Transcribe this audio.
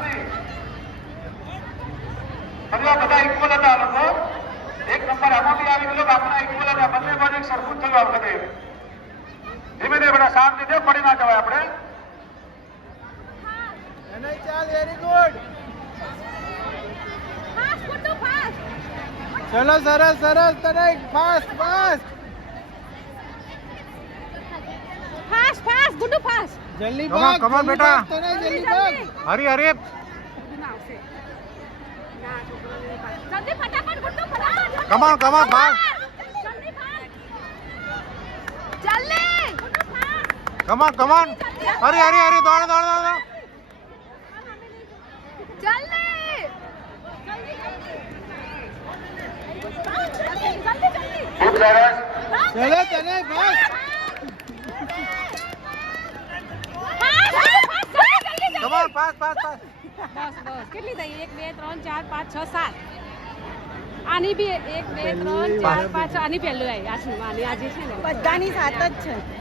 સુધી બધા ઇક્વલ હતા લોકો એક નંબર આમાં બી આવી ગયો આપણા ઇક્વલ હતા બંને બાજુ એક સરખું થયું આ વખતે ધીમે ધીમે બધા શાંતિ થયો પડી ના જવાય આપણે ચાલ વેરી ગુડ ચલો સરસ સરસ તને ફાસ્ટ ફાસ્ટ ફાસ્ટ ફાસ્ટ ગુડુ ફાસ્ટ જલ્દી ભાગ કમ બેટા તને જલ્દી ભાગ હરી હરી જલ્દી ફટાફટ ગુડુ ફટાફટ કમ ઓન ભાગ જલ્દી ભાગ જલ્દી ગુડુ ફાસ્ટ કમ ઓન હરી હરી દોડ દોડ દોડ જલ્દી ખૂબ સરસ ચલો તને ભાગ come on pass pass pass બસ બસ કેટલી થઈ 1 2 3 4 5 6 7 આની બી 1 2 3 4 5 આની પહેલું આવી આની આજે છે ને બધાની સાત જ છે.